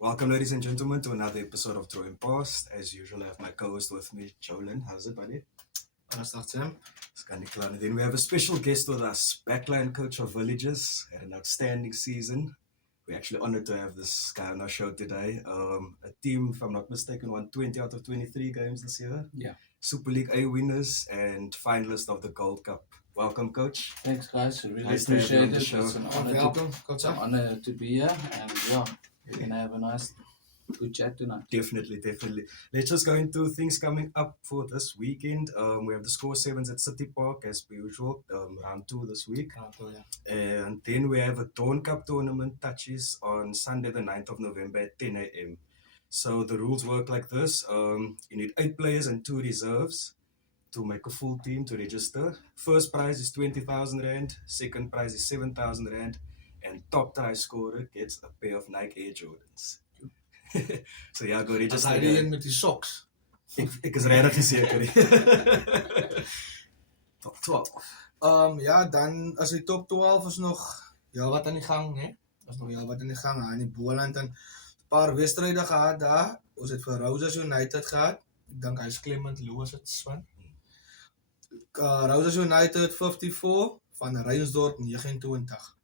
Welcome, ladies and gentlemen, to another episode of Throwing Past. As usual, I have my co-host with me, Jolin. How's it, buddy? That's Tim. Skaniklan. And then we have a special guest with us, backline coach of Villages. Had an outstanding season. We're actually honored to have this guy on our show today. A team, if I'm not mistaken, won 20 out of 23 games this year. Yeah. Super League A winners and finalists of the Gold Cup. Welcome, coach. Thanks, guys. I really Nice to have you on appreciate the it. show. It's an honor, Welcome, Coach. an honor to be here. And yeah, we're going to have a nice, good chat tonight. Definitely. Let's just go into things coming up for this weekend. We have the Score Sevens at City Park as per usual, round 2 this week. And then we have a Dawn Cup tournament touches on Sunday the 9th of November at 10 a.m. So the rules work like this. You need 8 players and 2 reserves to make a full team to register. First prize is 20,000 Rand. Second prize is 7,000 Rand. And top try scorer gets a pair of Nike Air Jordans. So ja, go As register. hy die een met die socks. Ek is regtig seker. Top 12. Ja, dan as die top 12 is nog wat aan die gang, né? Is nog wat aan die gang aan die Boland en 'n paar wedstryde gehad daar. Ons het vir Roses United gehad. Ek dink hy's Clement Loos het span. Roses United 54 van Reinsdorp 29.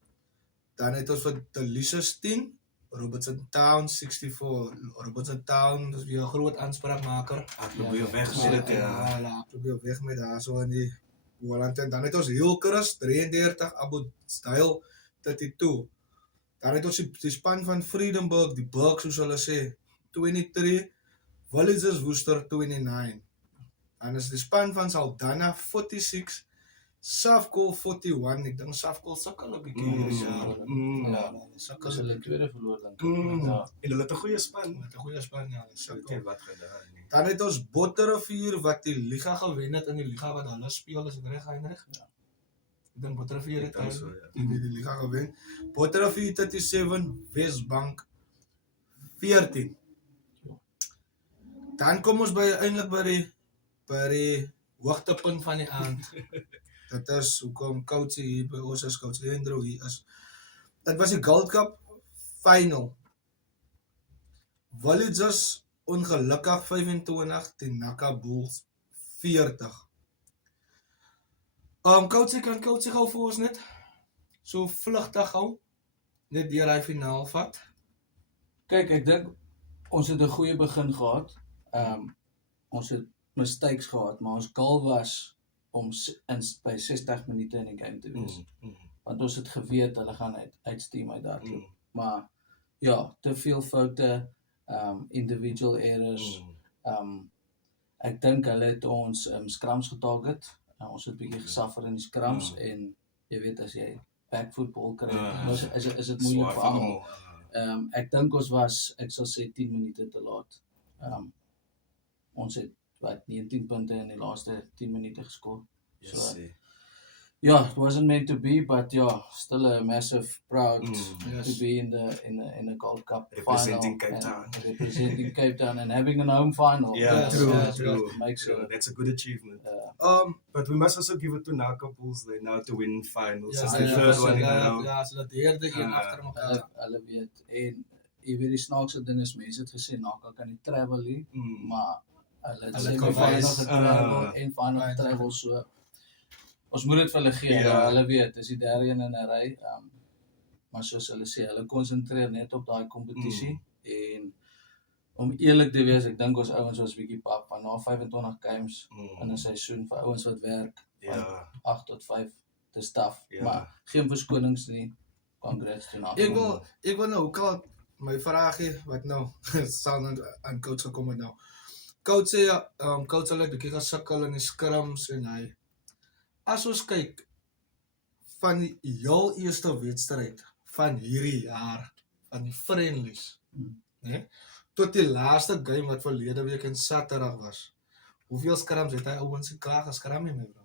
Dan het ons vir Delicious 10, Robertson Town 64. Robertson Town is weer 'n groot aanspraakmaker. Ek probeer weg met dit ja. Ja, probeer weg met daar so in die Boland en dan het ons Hillcrest 33, Abu Style 32. Dan het ons die span van Freedomburg, die Burg soos hulle sê, 23, Villages Worcester 29. Dan is die span van Saldanha 46, Safkol 41. Ek dink Safkol sukkel 'n bietjie hierdie jaar. Ja, Sukkel is hulle tweede verloor, dan. Ja. En hulle het 'n goeie span. met 'n goeie span ja. Ek Sukkel. ken wat gedaan nie. Dan het ons Botterivier wat die liga gewen het in die liga wat hulle speel, is dit reg Heinrich? Ja. Ek dink Botterivier het Ek dink so, ja. die liga gewen. Botterivier 37, Wesbank 14. Dan kom ons eintlik by die hoogtepunt van die aand. Dit is hoekom coach hier by ons is, coach Andrew hier is. Dit was die Gold Cup final. Villages ongelukkig 25 teen Naka Bulls 40. Coach kan coach gou vir ons net so vlugtig gou net deur hy finaal vat. Kyk, ek dink ons het 'n goeie begin gehad. Ons het mistakes gehad, maar ons goal was om by 60 minute in die game te wees. Want ons het geweet hulle gaan uitsteam uit daar. Maar ja, te veel foute, individual errors. Ek dink hulle het ons scrums getarget. Ons het 'n bietjie gesuffer in die scrums en jy weet as jy back football kry, is dit moeilik vir almal. Ek dink ons was, ek sal sê 10 minute te laat. Ons het 19 punte in die laaste 10 minute geskor. So yeah, it wasn't meant to be, but yeah, still a massive proud to be in the Gold Cup Representing final Cape Town. and representing Cape Town and having a home final. Yeah, true. Makes That's a good achievement. Um But we must also give it to Naka Bulls now to win finals. ja, It's the third one in a row. Ja, so dat derde een agter mekaar. Hulle weet en jy weet die snaakse ding is mense het gesê Naka kan nie travel nie, maar hulle het Hulle sê kan final wys, getravel en final travel so. Ons moet dit vir hulle gee. Ja. Hulle weet, dis die derde een in 'n ry. Maar soos hulle sê, hulle konsentreer net op daai kompetisie en om eerlik te wees, ek dink ons ouens was bietjie pap van na 25 games in 'n seisoen vir ouens wat werk Ja. 8 tot 5 te staf, Ja. maar geen verskonings nie. Congrats to Naka. Ek wil nou hoekom my vraagie wat nou sal nou aan coach gekom het nou. Coach sê coach hulle het 'n bietjie gesukkel in die scrums en hy as ons kyk van die heel eerste wedstryd van hierdie jaar van die friendlies, né? Tot die laaste game wat verlede week in Saterdag was. Hoeveel scrums het hy ouens geklaar geskram nie, my bro?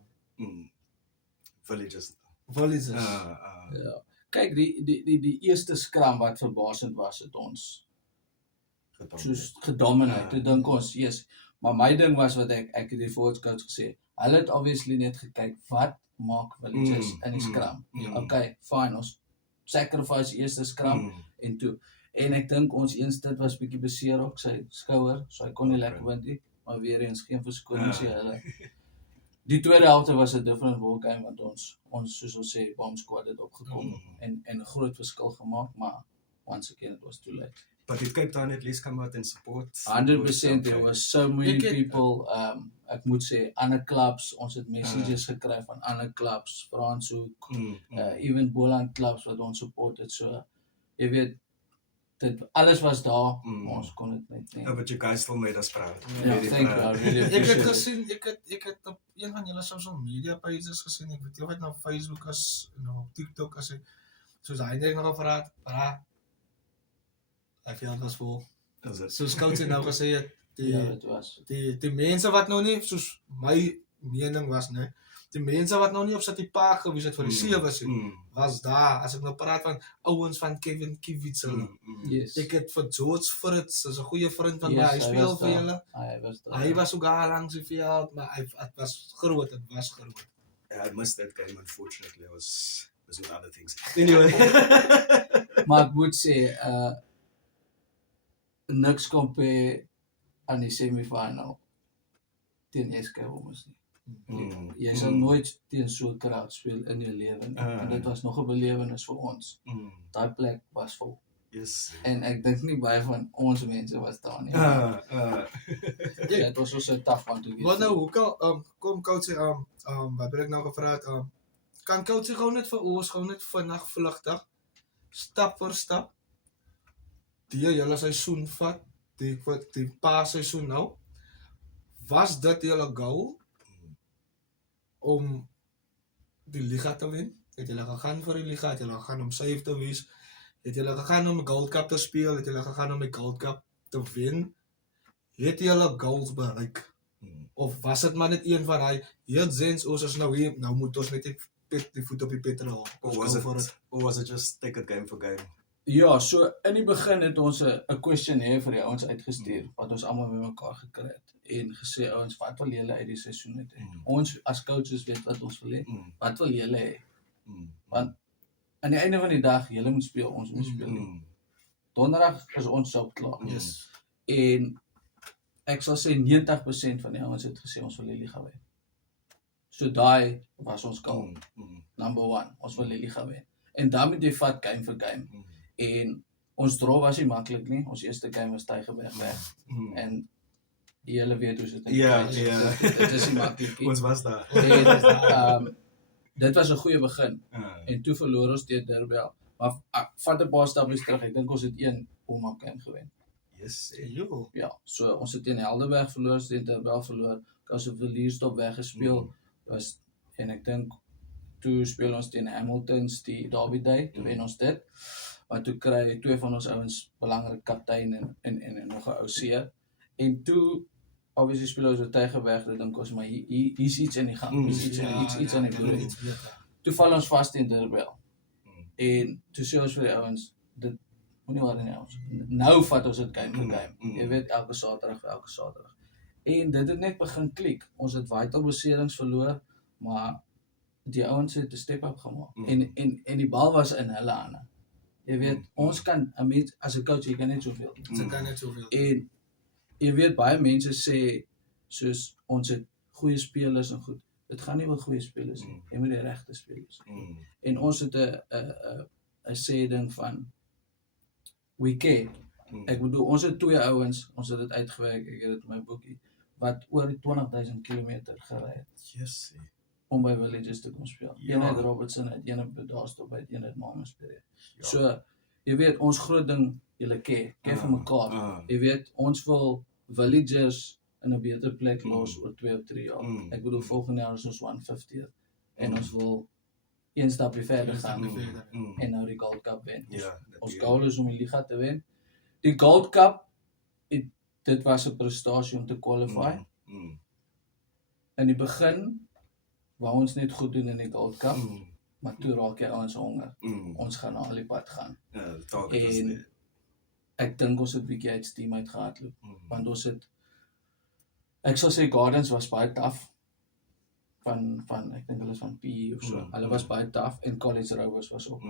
Villages. Villages. Ja. Kyk, die eerste scrum wat verbasend was, het ons soos gedominate. Toe dink ons, yes. Maar my ding was wat ek het die forwards coach gesê. Hulle het obviously net gekyk wat maak Villages in die scrum. Okay, fine, ons sacrifice eerste scrum en toe. En ek dink ons eerste was bietjie beseer op sy skouer, so hy kon nie lekker win nie, maar weer eens geen verskonings nie hulle. Die tweede helfte was 'n different ball game want ons soos ons sê bomb squad het opgekom en 'n groot verskil gemaak, maar once again it was too late. But did Cape Town at least come out and support? 100%, there was so many Ek het- people, ek moet sê, ander clubs, ons het messages gekry van ander clubs, Franshoek, even Boland clubs wat ons support het, so, jy weet, alles was daar, maar ons kon dit net nie. But you guys still made us proud. Ja, Very thank you, proud. I really Ek het appreciate it. gesien, ek het op een van julle social media pages gesien, ek weet nie of dit nou op Facebook is, en op TikTok as ek, soos Hendrik nog gevra het, hy veld was vol. Is it? Soos Coach nou gesê het, Ja, dit was. die mense wat nou nie, soos my mening was, nee, die mense wat nou nie op City Park gewees het vir die 7 was daar, as ek nou praat van ouens van Kevin Kiewitz, Yes. ek het vir George Fritz, is 'n goeie vriend van my, Yes, hy hy speel was vir daar. julle. Hy was Hy was ook daar langs die veld, maar het was groot, het was groot. Yeah, I missed that game, unfortunately. I was with other things. Anyway. Maar ek moet sê, niks compare aan die semifinal teen SK Hommers nie. Jy sal nooit teen so 'n crowd speel in jou lewe nie. En dit was nog 'n belewenis vir ons. Daai plek was vol. Yes. En ek dink nie baie van ons mense was daar nie. Dit was so 'n tough one to get. Wat nou, hoe kom Coach sê, wat het ek nou gevra het, kan Coach sê gou net vir ons, gou net vinnig vlugtig, stap vir stap, die hele seisoen vat, die paar seisoen nou, was dit julle goal om die liga te wen? Het julle gegaan vir die liga, het julle gegaan om safe te wees, het julle gegaan om die Gold Cup te speel, het julle gegaan om die Gold Cup te wen, het julle goals bereik? Of was dit maar net een van hy, heel zins, ons is nou hier, nou moet ons net die voet op die petrol. Or was it just take it game for game? Ja, so in die begin het ons 'n questionnaire vir die ouens uitgestuur wat ons almal bymekaar gekry het en gesê ouens, wat wil julle uit die seisoen het hê? Ons as coaches weet wat ons wil hê. Wat wil julle hê? Want aan die einde van die dag, julle moet speel, ons moet speel. Donderdag is ons sou klaar. Yes. En ek sal sê 90% van die ouens het gesê ons wil die liga wen. So daai was ons goal. Number 1, ons wil die liga wen. En dan moet jy vat game vir game. En ons draw was nie maklik nie. Ons eerste game was Tygerberg weg. En julle weet hoe dit Ja, is. ja. Dit is nie maklik nie. Ons was daar. En dit was 'n goeie begin. En toe verloor ons teen Durban. Maar vat 'n paar stappies terug. Ek dink ons het 1 warm-up game gewen. Yes. Jo. Ja, so ons het teen Helderberg verloor, ons het teen Durban verloor. Ons het Villiers-Stop weggespeel. Was en ek dink toe speel ons teen Hamiltons die Derby Day, toe wen ons dit. Maar toe kry 2 van ons ouens belangrike kaptein en nog 'n ou seer. En toe obviously speel ons met Tygerberg, dan dink ons maar hier's iets in die gang, hier's iets aan die doen. Toe val ons vas teen Durban. En toe sê ons vir die ouens, dit moenie worry nie ons. Nou vat ons dit game vir game. Jy weet elke Saterdag. En dit het net begin klik. Ons het vital beserings verloor, maar die ouens het 'n step up gemaak. En die bal was in hulle hande. Jy weet, ons kan 'n mens as 'n coach, jy kan net soveel doen. Ze kan net zoveel. En jy weet baie mense sê soos ons het goeie spelers en goed. Dit gaan nie oor goeie spelers nie. Jy moet die regte spelers hê. En ons het 'n sê ding van we care. Ek bedoel ons het 2 ouens, ons het dit uitgewerk, ek het dit in my boekie, wat oor die 20,000 km gery het Yes. om by Villages te kom speel. Ja. Een uit Robertson uit, een uit Bedastop uit, een uit Mamasperre. So, jy weet, ons groot ding, julle care vir mekaar. Jy weet, ons wil Villagers in 'n beter plek los oor 2 of 3 jaar. Ek bedoel, volgende jaar is ons 150th. En ons wil een stapje verder gaan en nou die Gold Cup wen. Ons goal is om die liga te wen. Die Gold Cup, dit was 'n prestasie om te qualify. In die begin wou ons net goed doen in die Gold Cup, maar toe raak jy ons honger. Ons gaan na al die pad gaan. En ek dink ons het bietjie uit steam uitgehardloop, want ons het, ek sal sê Gardens was baie taaf. van ek dink hulle is van PE of so. Hulle was baie tough en College Rovers was ook.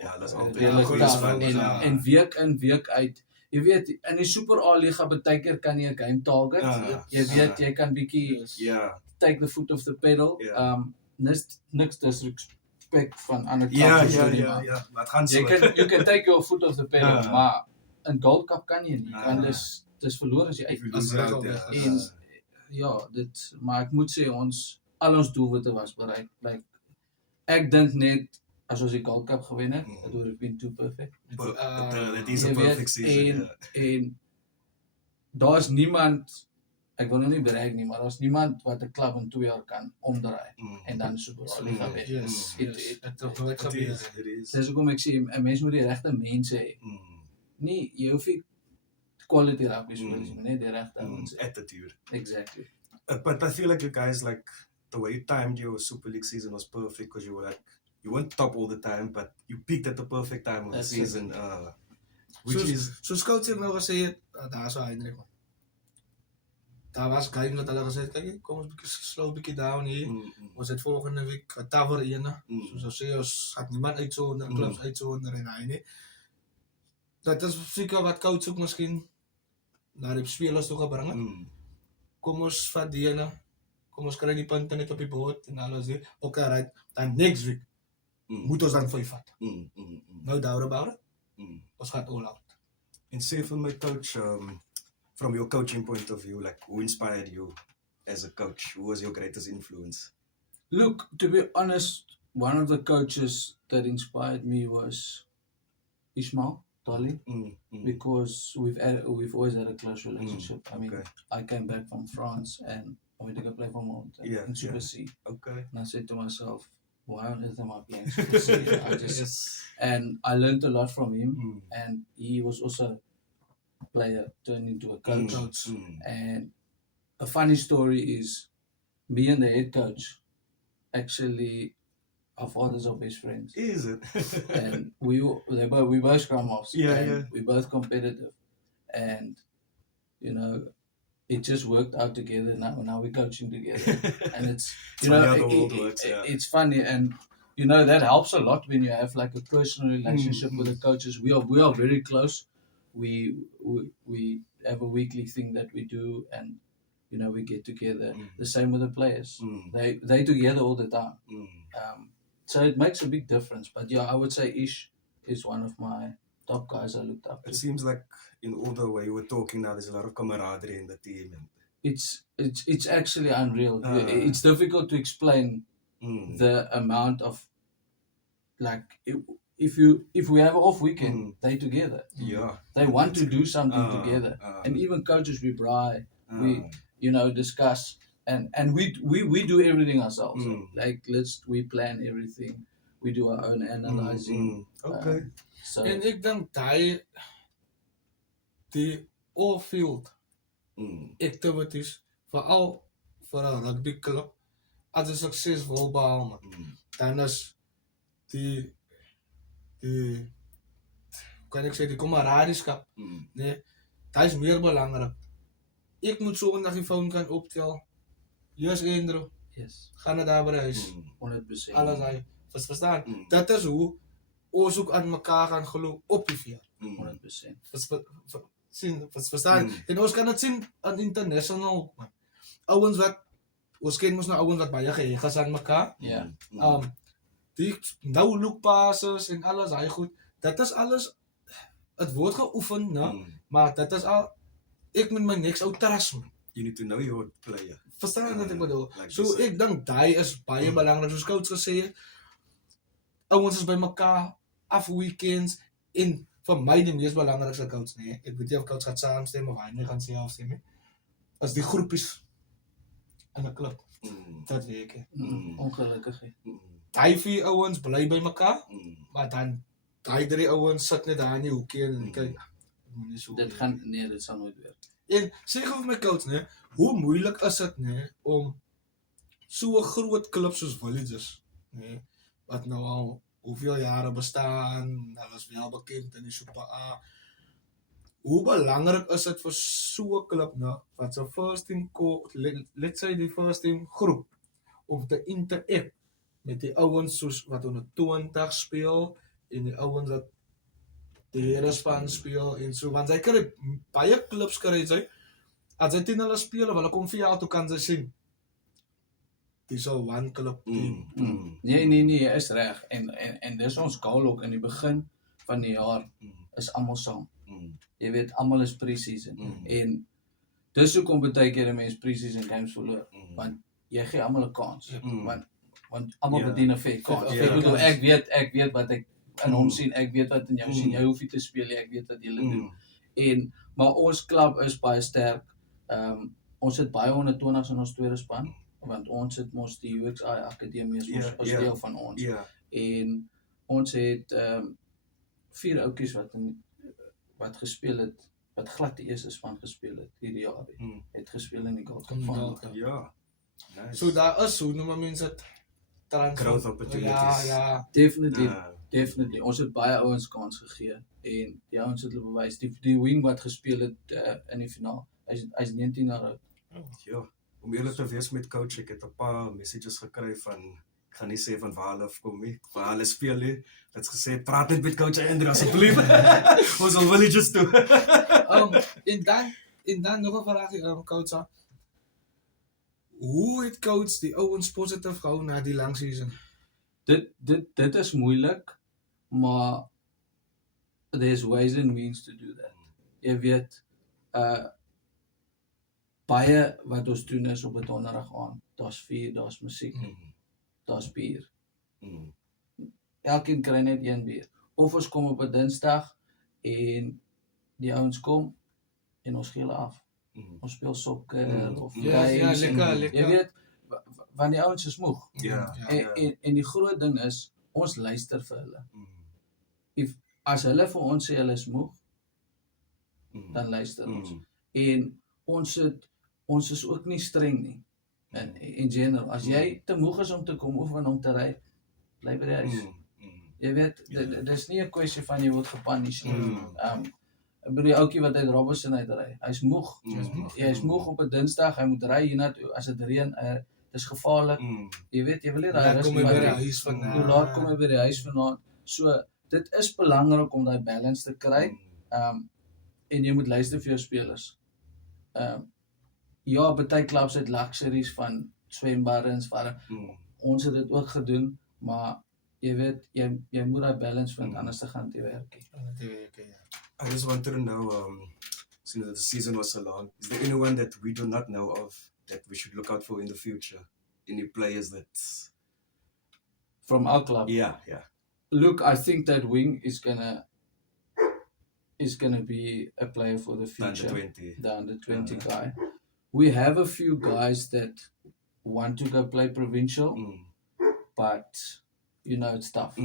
Ja, dat is Redelijk altijd goeie tough. span, En, ja. en week in, week uit. Jy weet, in die Super A-liga baie keer kan jy 'n game target. Jy weet, jy kan bietjie Yes. Ja, take the foot off the pedal. Ja. Niks disrespect van ander ja, clubs. ja, nie, ja, maar ja. Maar het gaan You zo. can take your foot off the pedal, Ja. maar in Gold Cup kan jy nie. Ja. Want dis verloor as jy If uit. you As lose jy out, al weg is. En ja, maar ek moet sê al ons doelwitte was bereik. Like ek dink net as ons die Gold Cup gewen het, it would have been too perfect. Het is Jy een weet, perfect season. en daar's niemand, ek wil nou nie bereik nie, maar daar's niemand wat 'n klub in 2 jaar kan omdraai en dan Super A-liga wen. Yes, It- yes. it- Het toch nooit Het gebeur. is, het is. Dis hoekom ek sê 'n mens moet die regte mense hê. Nee, jy hoef nie quality rugby spelers nie, net die regte ouens hê. Attitude. Exactly. But I feel like you guys, like, the way you timed your Super League season was perfect because you were like, you weren't top all the time, but you peaked at the perfect time of the That's it. season. Which is, Soos coach het nou gesê het, daar is wel Hendrik man. Daar was guys wat hulle gesê het, kyk, kom ons bietjie slow bietjie down hier. Ons het volgende week 'n tower ene. Soos ons sê, ons gaat niemand uitsonder, clubs uitsonder en hy nie. Dat is seker wat coach ook miskien na die spelers toe gebring het. Kom ons vat die ene. Kom ons kry die punte net op die bord en alles dit. Okay, right. Dan next week moet ons dan 5 vat. No doubt about it. Ons gaan all out. And say from my coach, from your coaching point of view, like, who inspired you as a coach? Who was your greatest influence? Look, to be honest, one of the coaches that inspired me was Ismail Tali, because we've always had a close relationship. I mean, Okay. I came back from France and I went to go play for Mountain Yeah, in Super yeah. C. Okay. And I said to myself, why on earth am I playing Super C? And I learned a lot from him. And he was also a player turned into a coach. And a funny story is me and the head coach actually our fathers are best friends. Is it? And we both scrum halves. Yeah, and yeah. we're both competitive. And you know, it just worked out together. Now we're coaching together. And it's you know funny how the world works, yeah. it's funny, and you know that helps a lot when you have like a personal relationship with the coaches. We are very close. We have a weekly thing that we do, and you know we get together. The same with the players. They together all the time. So it makes a big difference. But yeah, I would say Ish is one of my top guys I looked up to. It seems like in all the way we're talking now, there's a lot of camaraderie in the team. It's actually unreal. It's difficult to explain the amount of like if we have an off weekend, they together. Yeah. They want to do something together. And even coaches we bribe, we discuss and we do everything ourselves. Like we plan everything. We do our own analyzing. Okay. So En ek dink die off-field activities, veral vir 'n rugby club, as 'n sukses wil behaal, dan is die kan ek sê die kameradeskap, nee, dit is meer belangrik. Ek moet so 'n dag die foon kan optel. Yes, Andrew, yes, gaan dit daar by die huis. 100%. Alles hy verstaan. Dat is hoe ons ook aan mekaar gaan glo op die veld. 100%. Verstaan? En ons kan dit sien aan international man. Ouens wat ons ken mos nou ouens wat baie geheg is aan mekaar. Ja. Die nou look passes en alles hy goed. Dit is alles dit word geoefen, né? Maar dit is al ek moet my niks ou trust man. You need to know your player. Verstaan wat ek bedoel? Like So you said. ek dink daai is baie belangrik soos coach gesê het. Ouens is by mekaar af weekends en vir my die mees belangrikste coach nee. Ek weet nie of coach gaan saamstem of hy nie gaan sê afstem nie. As die groepies in 'n klub. Dat weet ek. Ongelukkig. Daai vier ouens bly by mekaar, maar dan daai drie ouens sit net daar in die hoekie en kyk. Moenie so. Dit sal nooit werk. En sê gou vir my coach, nee, hoe moeilik is dit nee om so 'n groot klub soos Villages, nee, wat nou al hoeveel jare bestaan, hulle is wel bekend in die Super A. Hoe belangrik is dit vir so 'n klub nou wat so first team let's say die first team groep om te interact met die ouens soos wat onder 20 speel en die ouens wat die herespan speel en so, want hy kry baie klubs kry hy, as hy teen hulle speel, of hulle kom vir jou toe kan sy sien, dis al one club team. Nee, is reg. En dis ons goal ook in die begin van die jaar, is almal saam. Jy weet, almal is pre-season. En dis hoekom baie keer 'n mens pre-season games verloor, want jy gee almal 'n kans. Want almal verdien 'n fair kans. Ek bedoel, ek weet wat ek in hom sien, ek weet wat in jou sien, jy hoef nie te speel nie, ek weet wat julle doen. Maar ons klub is baie sterk. Ons het baie onder 20s in ons tweede span, want ons het mos die UXI Akademie as deel van ons. En ons het 4 ouetjies wat gespeel het, wat glad die eerste span gespeel het hierdie jaar. Het gespeel in die Gold Cup van. Ja. Nice. So daar is, hoe noem mense dit? Growth opportunities. Ja. Definitely. Ons het baie ouens kans gegee en die ouens het hulle bewys. Die wing wat gespeel het in die finaal, hy's 19 jaar oud. Ja. Om eerlik te wees met coach, ek het 'n paar messages gekry van, ek gaan nie sê van waar hulle kom nie, waar hulle speel nie. Het gesê, praat net met coach Andrew asseblief. Ons wil villages toe. En dan nog 'n vraagie, coach. Hoe het coach die ouens positief gehou na die lang season? Dit is moeilik, maar there's ways and means to do that. Jy weet, baie wat ons doen is op 'n donderdag aand. Daar's vuur, daar's musiek, daar's bier. Elkeen kry net 1 bier. Of ons kom op 'n Dinsdag en die ouens kom en ons gee hulle af. Ons speel sokker of games. Lekker. Jy weet, want die ouens is moeg. Ja. En die groot ding is, ons luister vir hulle. As hulle vir ons sê hulle is moeg, dan luister ons. En ons is ook nie streng nie. In general, as jy te moeg is om te kom of om te ry, bly by die huis. Jy weet, dis nie 'n kwessie van jy word gepunish nie. Ek bedoel die ouetjie wat uit Robertson uitry, hy's moeg. Hy's moeg op 'n Dinsdag, hy moet ry hiernatoe as dit reën, dis gevaarlik. Jy weet, jy wil nie daai kom by die huis vandaan. Hoe laat kom jy by die huis vandaan? So, dit is belangrik om daai balance te kry. En jy moet luister vir jou spelers. Ja, baie clubs het luxuries van swembaddens, ons het dit ook gedoen, maar jy weet, jy moet daai balance vind, anders te gaan te werk. I just wanted to know, since the season was so long, is there anyone that we do not know of that we should look out for in the future? Any players that... From our club? Yeah. Look, I think that wing is gonna be a player for the future. The under 20 guy. We have a few guys that want to go play provincial, but you know it's tough.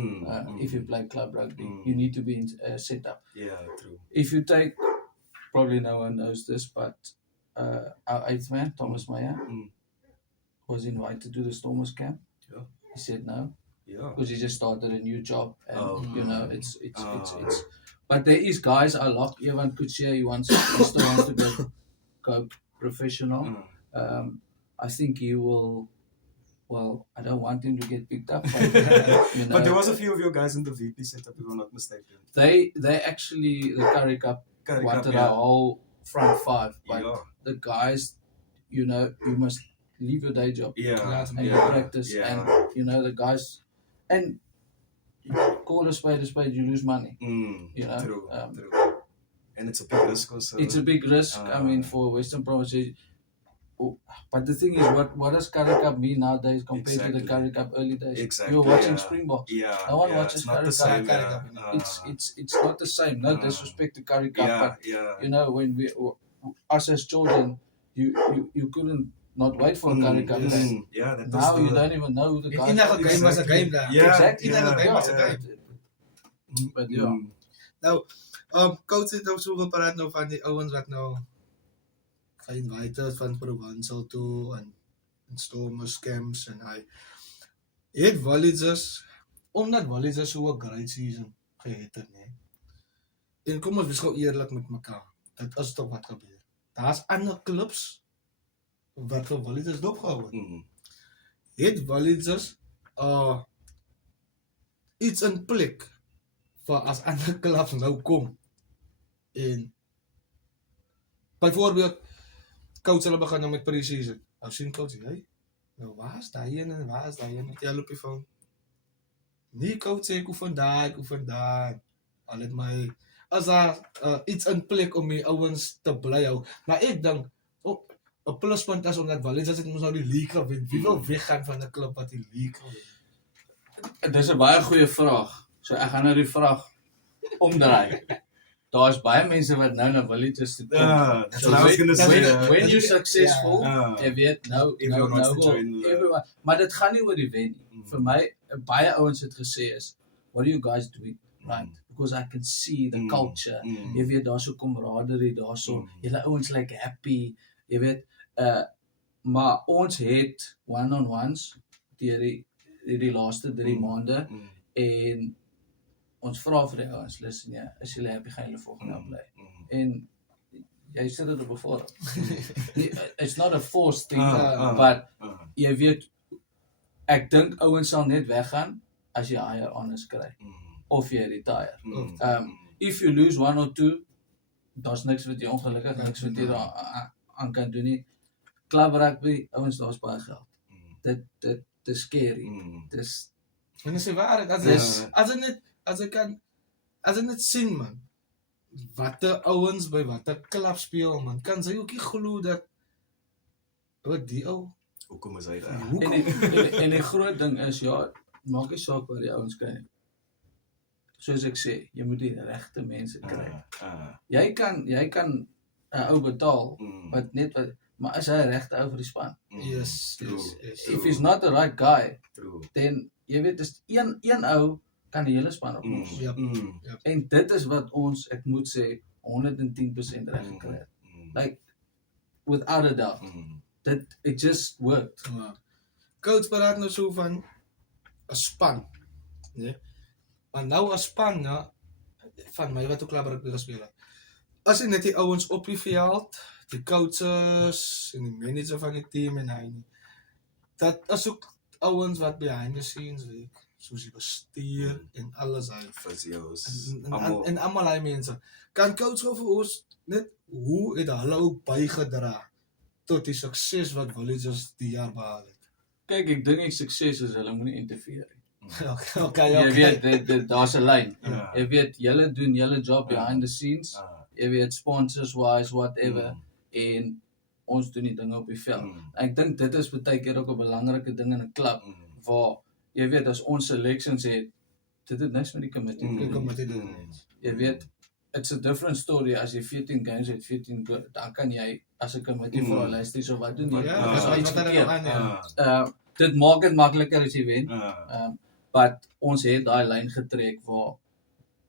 If you play club rugby, you need to be in set up. Yeah, true. If you take, probably no one knows this, but our 8th man, Thomas Meyer, was invited to the Stormers camp. Yeah. He said no. Yeah. Because he just started a new job, and you know it's. But there is guys I like. Evan Kutsia, he still wants to go professional. I think he will. Well, I don't want him to get picked up. But, you know, but there was a few of your guys in the VP setup, if I'm not mistaken. They actually, the Curry Cup wanted our whole front 5, but the guys, you know, you must leave your day job and you practice, and you know the guys, and call a spade, you lose money. You know, true. And it's a big risk also. It's a big risk. I mean, for Western Province. But the thing is, what does Curry Cup mean nowadays compared to the Curry Cup early days? Exactly. You're watching Springboks. No one watches Curry Cup. It's not the same. No disrespect to Curry Cup, but you know, when us as children, you couldn't not wait for a Curry Cup game. Now you don't even know who the guys. Enige game was 'n game daar. Exactly. Enige game was 'n game. But yeah. Nou, coach het ook so gepraat nou van die ouens wat nou geïnviteerd van Provincial toe en Stormers camps en hy het Villagers, omdat Villagers so 'n great season gehad het, nee. En kom ons wees gou eerlik met mekaar. Dit is toch wat gebeur. Daar's ander clubs wat vir Villagers dopgehou het. het Villagers iets in plek vir as ander clubs nou kom. En byvoorbeeld coach hulle begin nou met pre-season. Nou sien coach, hey, nou waar is daai een en waar is daai een? Jy loop die phone. Nee coach, ek oefen daai. Al het my as daar iets in plek om die ouens te bly hou. Maar ek dink 'n pluspunt is omdat Villagers het mos nou die league gewen. Wie wil weggaan van 'n klub wat die league wen? Dis 'n baie goeie vraag. So ek gaan nou die vraag omdraai. Daar's baie mense wat nou na Villagers toe kom. That's what I was gonna say. When you're successful, jy weet nou Everyone wants to join the- everyone, maar dit gaan nie oor die wen nie. Vir my baie ouens het gesê is, what are you guys doing? Right? Because I can see the culture. Jy weet daar's so camaraderie daarso. Julle ouens like happy. Jy weet maar ons het one-on-ones deur die laaste 3 maande en ons vra vir die ouens, listen ja, is julle happy gaan julle volgende jaar bly. En jy sit dit op 'n forum. It's not a forced thing, but jy weet ek dink ouens sal net weggaan as jy higher honors kry of jy retire. If you lose 1 or 2, daar's niks wat jy ongelukkig niks wat jy aan kan doen nie. Club rugby, ouens, daar's baie geld. Dit is scary. Dis En dis waar, as ek net sien man, watter ouens by watter klub speel man, kan sy ook nie glo dat wat die ou Hoekom is hy daar? en die groot ding is ja, maak nie saak wat die ouens kry nie. Soos ek sê, jy moet die regte mense kry. Jy kan 'n ou betaal wat net wat maar is hy regte ou vir die span? yes. If he's not the right guy, True. then jy weet dis een ou kan die hele span oplos. Ja. En dit is wat ons, ek moet sê, 110% reg gekry het. Like without a doubt. It just worked. Coach praat nou so van 'n span, nee. Maar nou 'n span, ja, van my wat ook klub rugby gespeel het. As jy net die ouens op die veld, die coaches en die manager van die team en hy nie. Dat is ook ouens wat behind the scenes werk, soos die bestuur en alles hy. Physios. En almal hy mense. Kan coach gou vir ons net hoe het hulle ook bygedra tot die sukses wat Villagers die jaar behaal het? Kyk, ek dink die sukses is hulle moenie interfere nie. Okay. Jy weet, daar's 'n lyn. Ja. Jy weet, julle doen julle job behind the scenes. Jy weet, sponsors wise, whatever. En ons doen die dinge op die veld. Ek dink dit is baie keer ook 'n belangrike ding in 'n klub waar jy weet as ons selections het, dit het niks met die committee. Jy weet, it's a different story as jy 14 games het, 14 good, dan kan jy as 'n committee vir 'n lys so wat doen jy? Ja, Dis wat iets hulle verkeerd. aan. Dit maak dit makliker as jy wen. But ons het daai lyn getrek waar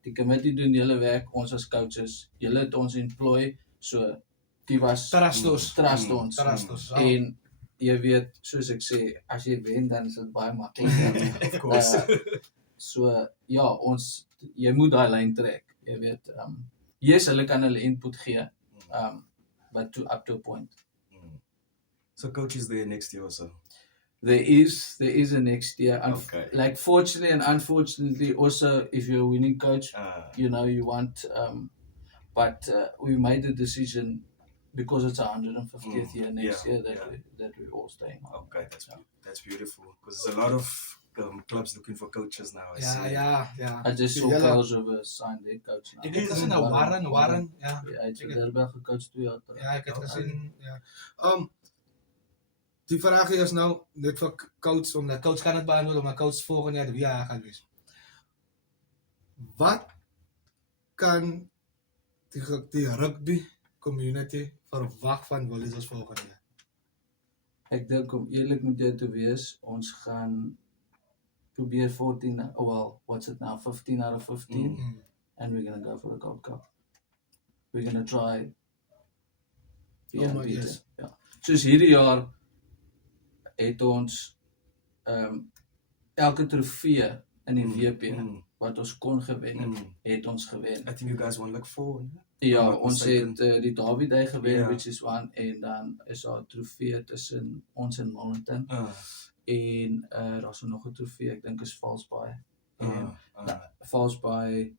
die committee doen julle werk, ons as coaches, julle het ons employ, so die was Trust ons. En jy weet, soos ek sê, as jy wen dan is dit baie makliker. Of course. So ja, jy moet daai lyn trek. Jy weet, yes, hulle kan hulle input gee, but up to a point. So coach is there next year or so? There is a next year. Okay. Like fortunately and unfortunately, also if you're a winning coach, you know you want. But we made the decision because it's 150th year next year that we all staying on. Okay, that's beautiful because there's a lot of clubs looking for coaches now. I see. Ja. I just saw Carlos River sign their coach now. Ek het gesien nou Warren, ja. Ja, hy het vir Durban gecoach 2 jaar terug. Ja, ek het gesien, ja. Die vraag hier is nou net vir coach, omdat coach kan het beantwoord, omdat coach volgende jaar wie hy gaan wees. Wat kan die rugby community verwag van Villagers volgende jaar? Ek dink om eerlik met jou te wees, ons gaan probeer 14, what's it now, 15 out of 15, and we're going to go for the Gold Cup. We're going to try be unbeaten. Yes. Ja. Soos hierdie jaar het ons elke trofee in die WP wat ons kon gewen het ons gewen. I think you guys won like 4. Ja, I'm not ons mistaken. het die Dawie Day gewen, Ja. which is one, en dan is daar 'n trofee tussen ons en Mountain. en daar's nog 'n trofee, ek dink is Valsbaai. En Valsbaai,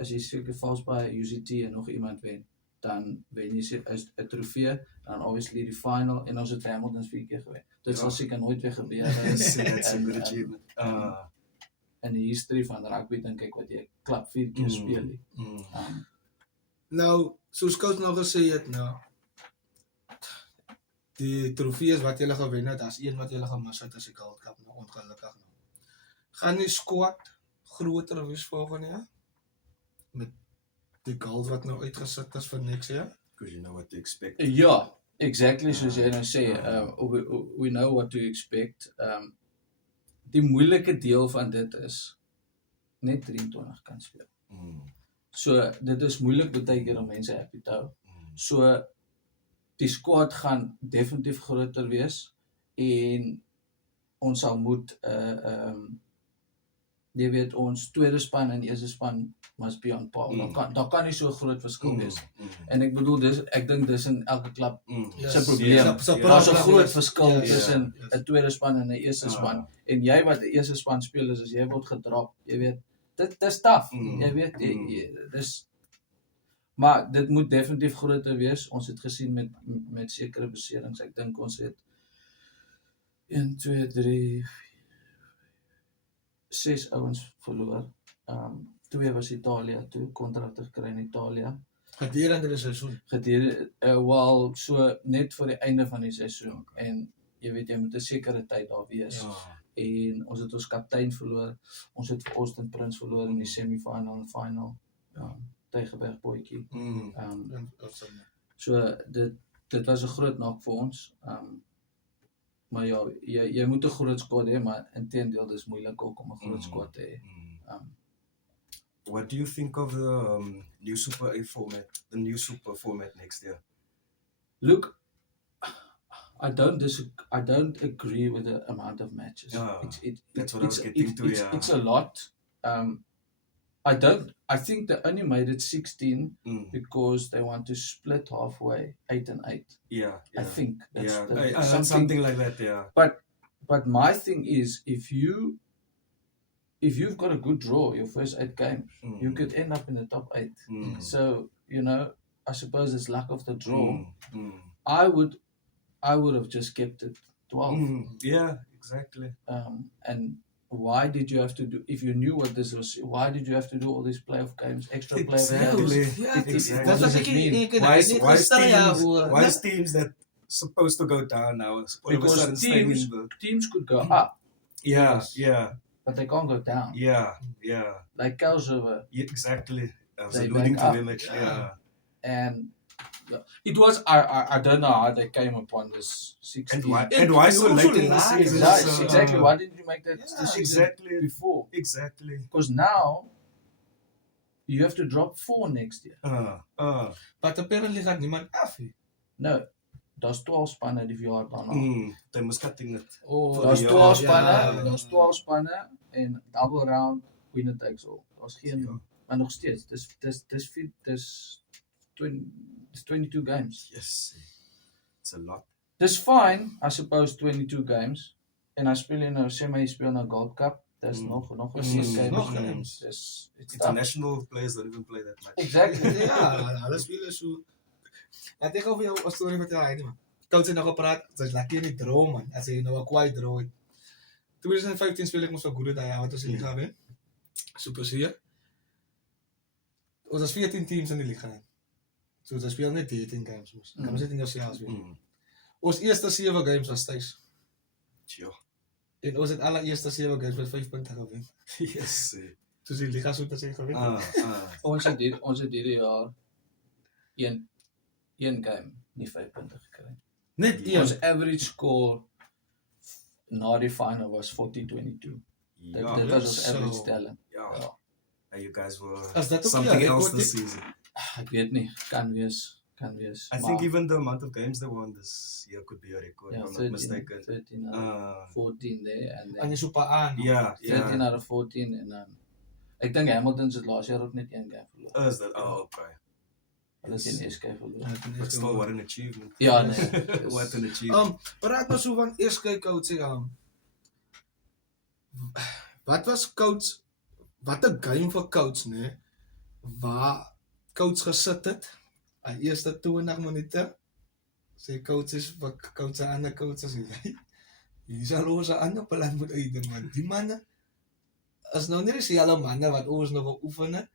as jy seker Valsbaai, UCT en nog iemand wen, dan wen jy 'n trofee, en dan obviously die final, en ons het Hamiltons 4 keer gewen. Dit sal seker nooit weer gebeur in die history van rugby, dink ek, wat jy klap 4 keer speel nie. Nou, soos coach nou gesê het, nou, die trofees wat julle gewen het, daar's een wat julle gemis het as die Gold Cup, nou ongelukkig nou. Gaan die squad groter wees volgende jaar? Met die goals wat nou uitgesit is vir next jaar? Because you know what to expect. Ja, exactly soos jy nou sê, we know what to expect. Die moeilike deel van dit is net 23 kan speel. So dit is moeilik baie keer om mense happy te hou. So die squad gaan definitief groter wees en ons sal moet jy weet, ons tweede span en eerste span must be on par. Daar kan nie so groot verskil wees. En ek bedoel, ek dink dis in elke klub se probleem. Daar's 'n groot verskil tussen 'n tweede span en 'n eerste span. En jy wat 'n eerste span speel is, as jy word gedrop, jy weet, dit is tough. Jy weet, dis maar dit moet definitief groter wees. Ons het gesien met sekere beserings. Ek dink ons het 1 2 3 6 ouens verloor. 2 was Italië toe, kontrakte gekry in Italië. Gedurende die seisoen. Wel, so net voor die einde van die seisoen. En jy weet, jy moet 'n sekere tyd daar wees. En ons het ons kaptein verloor. Ons het vir Austin Prince verloor in die semifinal en final. Tygerberg boetjie. So dit was 'n groot nak vir ons. Maar ja, jy moet 'n groot squad hê, maar inteendeel dis moeilik ook om 'n groot squad te hê. What do you think of the new Super A format, the new Super format next year? Look, I don't agree with the amount of matches. That's what I was getting to. It's a lot. I think they only made it 16 because they want to split halfway, 8 and 8. I think that's something like that. Yeah. But my thing is, if you've got a good draw, your first 8 games, you could end up in the top 8. So you know, I suppose it's luck of the draw. I would have just kept it 12. Yeah, exactly. And why did you have to do, if you knew what this was, why did you have to do all these playoff games, extra playoff games? What does it mean? Why is teams that supposed to go down now? Because teams could go up. Yeah. But they can't go down. Yeah. Like Kelsriver. Exactly. I was They alluding back to up. them actually. And it was, I don't know how they came upon this 16. And why so late in the season? Exactly. Why didn't you make that decision before? Exactly. Because now you have to drop 4 next year. But apparently gaat niemand af. No, daar's 12 spanne die jaar daarna. They must cutting it. Daar's 12 spanne, daar's 12 spanne en double round winner takes all. Daar's geen, maar nog steeds, dis 22 games. Yes. It's a lot. Dis fine, I suppose 22 games. En dan speel jy nou, sê maar jy speel nou Gold Cup, dis nog 6 games. Dis international players don't even play that much. Exactly. Hulle speel so. Laat ek gou vir jou 'n storie vertel hy nie man. Coach het nou gepraat, sy's lekker in die draw man. As hy nou 'n kwai draw het. 2015 speel ek mos vir Guru daai wat ons in die liga wen. Super seer. Ons was 14 teams in die liga. So ons speel net 13 games mos. Kan ons dit nie selfs wen. Ons eerste 7 games was tuis. Ja. En ons het alle eerste 7 games met 5 punte gewen. Yes. Dus die liga so dat sy gewen. Ons het hierdie jaar een game nie 5 punte gekry. Net een. Ons average score na die final was 40-22. Dit was ons average talent. Ja. And you guys were something else this season. Ek weet nie, kan wees. I think even the amount of games they won this year could be a record, if I'm not mistaken. 13 out of 14 there. En jy super aan. Yeah. 13 out of 14 en dan ek dink Hamilton het laas jaar ook net een game verloor. Is that? Oh, okay. Hulle het in SK verloor. But still, what an achievement. Ja, nee. What an achievement. Praat maar so van SK coach, wat was coach, wat 'n game vir coach, nee, waar coach gesit het, aan eerste 20 minute, sê coach is, wat coach aan ander coach is, hier sal ons 'n ander plan moet uitdink, want die manne, is nou nie dieselfde manne wat ons nog op oefen het,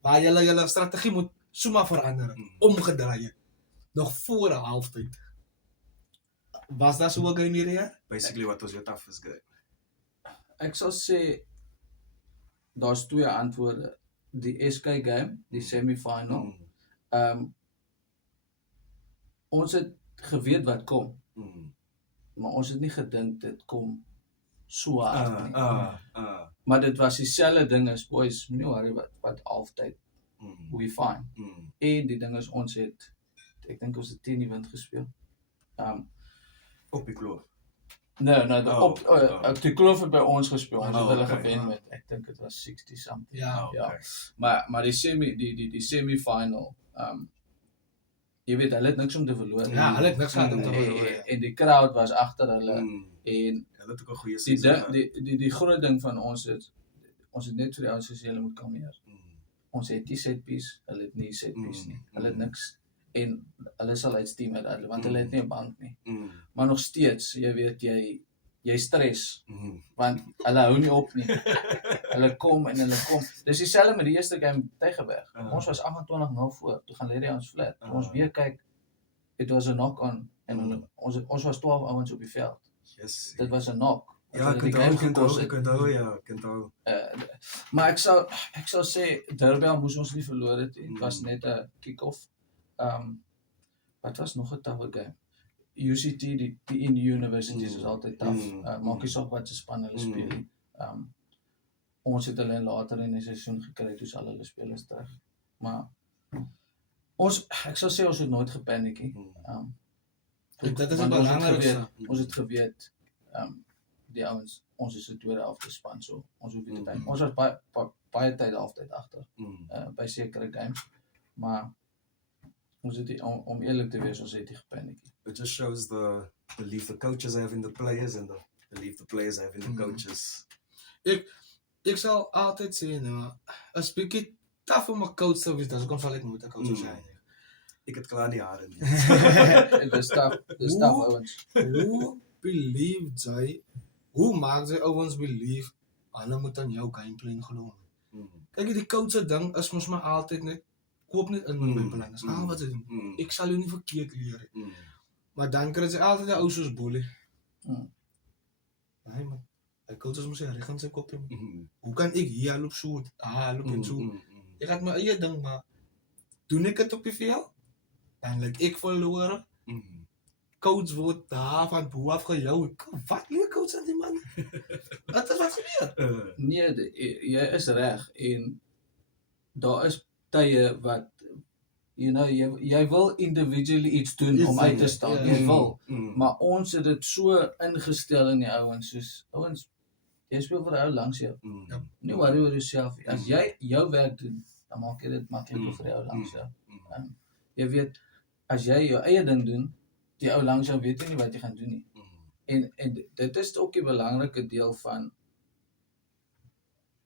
waar julle strategie moet sommer verander, omgedraai het, nog voor 'n halftyd. Was dat so 'n game hier? Basically, what was your toughest game? Ek sal sê daar's twee antwoorde. Die SK game, die semi-final. Ons het geweet wat kom, maar ons het nie gedink dit kom so hard nie. Maar dit was dieselfde ding as boys, moenie worry wat halftyd. We fine. En die ding is ons het, ek dink ons het 10 die wind gespeel. Op die kloof. Nee, die kloof het by ons gespeel. Ons het hulle gewen met, ek dink dit was 60 something. Ja. Maar die semi-final, jy weet, hulle het niks om te verloor. Ja, hulle het niks gehad om te verloor. En die crowd was agter hulle. En hulle het ook 'n goeie season. Die groot ding van ons het net vir die ouens gesê hulle moet kalmeer. Ons het nie setpiece, hulle het nie setpiece nie. Hulle het niks. En hulle sal uitsteam uit hulle, want hulle het nie 'n bank nie. Maar nog steeds, jy weet, jy stres, want hulle hou nie op nie. Hulle kom. Dis dieselfde met die eerste game Tygerberg. Ons was 28-0 voor, toe gaan Larry ons flat. Toe ons weer kyk, it was a knock-on, en ons was 12 ouens op die veld. Yes. Dit was 'n knock. Ja, ek onthou. Maar ek sal sê, Durban moes ons nie verloor het. Het was net 'n kick-off. Wat was nog 'n tawwe game? UCT, die in universities is altyd tough. Maak nie saak wat se span hulle speel nie. Ons het hulle later in die seisoen gekry, toe al hulle spelers terug. Maar ek sal sê ons het nooit gepaniek nie. Dit is 'n belangrikste. Ons het geweet, die ouens, ons is 'n tweede helfte span, so ons hoef nie te paniek. Ons was baie tyd halftyd agter, by sekere games, maar ons het, om eerlik te wees, ons het nie gepaniek nie. It just shows the belief the coaches have in the players and the belief the players have in the coaches. Ek sal altyd sê, nou, as bietjie tough om 'n coach te wees, dan kom sal ek nooit 'n coach zijn. Ek het klaar die hare nie. Dis tough ouens. Hoe believe jy, hoe maak jy ouens believe, hulle moet aan jou gameplan glo? Kyk, die coach se ding is mos maar altyd net, koop net in my plan, dis al wat jy doen. Ek sal jou nie verkeerd leer nie. Maar dan kry jy altyd 'n ou soos Boelie. Nee man, die coaches moet sy reg aan sy kop hê. Hoe kan ek hier loop so, loop en so? Ek het my eie ding, maar doen ek dit op die veld? Dan lyk ek verloor. Coach word daar van bo af gejou. Wat leer coach aan die man? Wat gebeur? Nee, jy is reg, en daar is tye wat, jy wil individually iets doen om uit te staan, jy wil, maar ons het dit so ingestel in die ouens, soos, ouens, jy speel vir 'n ou langs jou, nie worry oor jouself, as jy jou werk doen, dan maak jy dit makliker vir die ou langs jou. Jy weet, as jy jou eie ding doen, die ou langs jou weet nie wat jy gaan doen nie. En dit is ook 'n belangrike deel van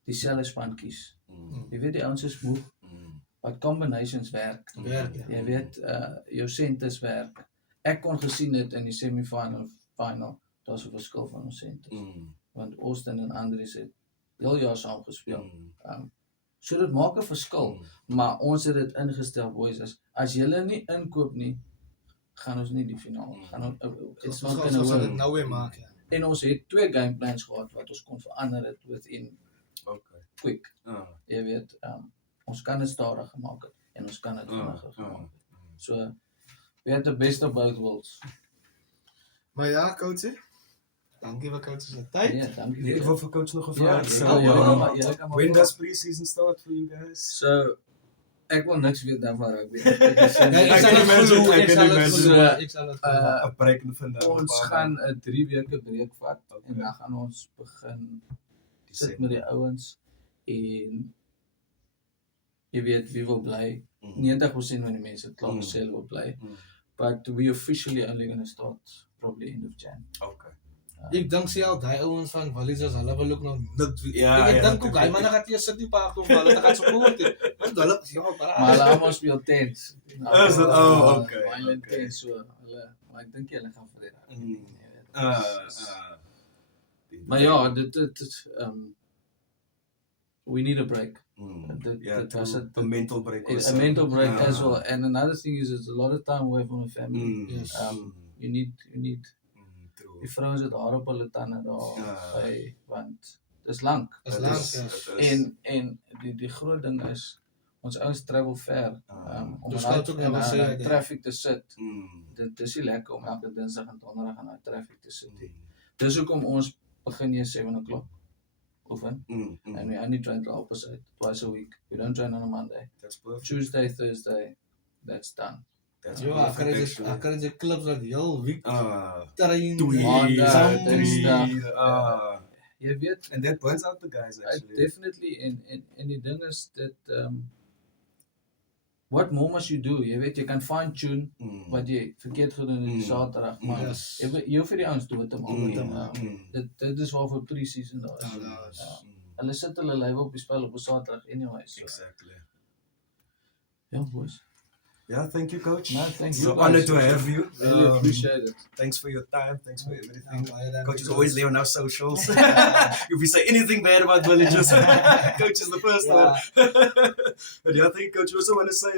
dieselfde span kies. Jy weet, die ouens is moeg, wat combinations werk. Jy weet, jou centers werk. Ek kon gesien het in die semi-final, daar's 'n verskil van ons centers. Want Austin en Andries het heel jaar saam gespeel. So dit maak 'n verskil, maar ons het dit ingestel, boys, as julle nie inkoop nie, gaan ons nie die finaal. Ons sal dit nou weer maak, ja. En ons het 2 gameplans gehad wat ons kon verander het within quick. Jy weet, ons kan dit stadig gemaak het en ons kan dit vinniger gemaak het. So, we had the best of both worlds. Maar ja, coach, dankie vir coach se tyd. Ja, dankie. Ek wil vir coach nog 'n vraag stel. When does pre-season start for you guys? So, ek wil niks weet daarvan rugby. Ek sal dit ons gaan 'n 3 weke breek vat en dan gaan ons begin sit met die ouens en jy weet wie wil bly 90% van die mense klaar gesê wil bly. But we officially only going to start probably end of Jan. Okay. Ek dink self daai ouens van Villagers, hulle wil ook nog niks weet. Ja, Ek ja, dink ook hy manne gaan eers sit die park toe, hulle gaan support het. Want hulle ja, Maar hulle almal speel tents. Is dat- oh, okay, Violent okay. tents, so hulle, maar ek dink hulle gaan vir dit. Maar ja, dit we need a break. That was a mental break. a mental break as well. And another thing is it's a lot of time away from the family. Yes. You need True. die vrouens het haar op hulle tande daar Ja. by, want dis lank. As Dit lank is- ja. dit is- En die groot ding is ons ouens travel ver om Dus in dat ook daai wel sê, ja. traffic te sit. Mm. Dit is nie lekker om elke Dinsdag en Donderdag in daai traffic te sit nie. Dis hoekom ons begin hier 7 o'clock oefen. And we only train the opposite twice a week. We don't train on a Monday. That's perfect. Tuesday, Thursday, that's done. That's Ja, perfect, ek actually. kan jy klubs wat heel week Ah, train. twee, Maandag, Sunday. Dinsdag. Jy weet, and that burns out the guys actually. Definitely, en die ding is dat what more must you do? Jy weet, jy kan fine tune wat jy verkeerd gedoen het die Saterdag, maar Yes. jy hoef vir die ouens dood te maak. Mm. Dit is waarvoor pre-season daar is. Ja, daar is. Hulle sit hulle lywe op die spel op 'n Saterdag anyway. So. Exactly. Ja, boys. Yeah, thank you, coach. No, thank you, So guys. honored to have you. Really appreciate it. Thanks for your time. Thanks for everything. baie dankie, Coach is coach. always there on our socials. If we say anything bad about Villagers, Coach is the first Yeah. one. But yeah, I think Coach also want to say,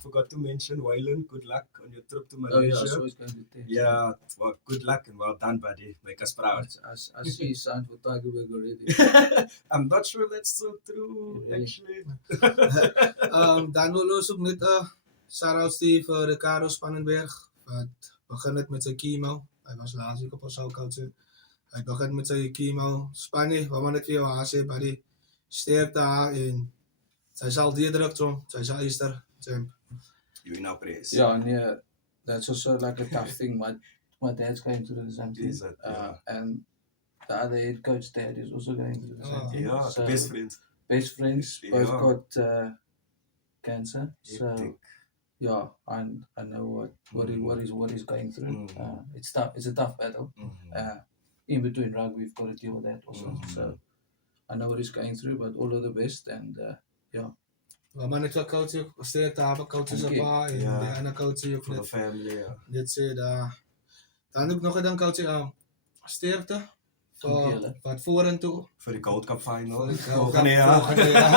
forgot to mention, Waylon, good luck on your trip to Oh yeah, Malaysia. it's always going to be there. Yeah, well, good luck and well done, buddy. Make us proud. I see you signed for Tigerberg already. I'm not sure that's so true, Really? actually. Dan wil ons ook net 'n shout-out stuur vir Ricardo Spannenberg wat begin het met sy chemo. Hy was laas week op ons coach. Hy begin met sy chemo. Spannie, wat maar net vir jou haar sê, buddy. Sterkte haar en sy sal deurdruk hom. Sy sal Easter. Champ. You in our praise. Yeah, and yeah, that's also like a tough thing. My dad's going through the same thing. Is it? Yeah. And the other head coach dad is also going through the same Oh. thing. Yeah, So, best friends. best friends, both Yeah. got cancer. So Hectic. yeah, I know what he's going through. It's tough. It's a tough battle. In between rugby, we've got to deal with that also. So I know what he's going through, but all of the best. And yeah, Wat maar net vir coach, sterkte haar vir coach se Dank je. pa en Ja. die ander coach ook For the net family, yeah. dit sê daar. Dan ook nog 'n ding coach, sterkte Dank je, vir hulle. wat vorentoe. For the Gold Cup final. Volgende Volgende jaar.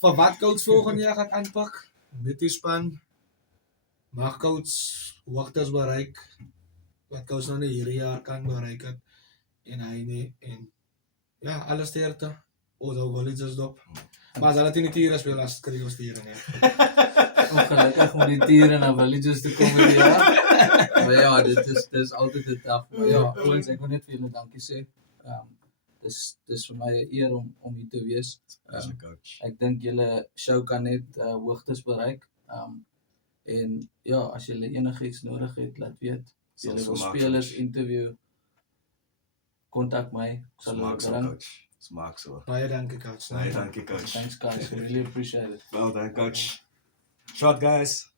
Van wat coach volgende jaar gaat aanpak met die span. Mag coach hoogtes bereik wat coach nog nie hierdie jaar kan bereik het en hy nie en ja, alles sterkte. Although Villagers dop. Maar as hulle teen die Tiere speel as kry ons Tiere nie. ongelukkig om die diere na Villagers te kom hierdie jaar. Maar ja, dit is altyd 'n tough. Maar ja, ouens, ek wil net vir julle dankie sê. Dis vir my 'n eer om hier te wees. As a coach. Ek dink julle show kan net hoogtes bereik. En ja, as julle enigiets nodig het, laat weet. As julle wil Smaak, spelers coach. interview, kontak my. Ek sal Smaak so, hulle bring. coach. Smaak so. Baie dankie coach. Baie dankie, coach. Thanks guys, really appreciate it. Well done, coach. Shot, guys.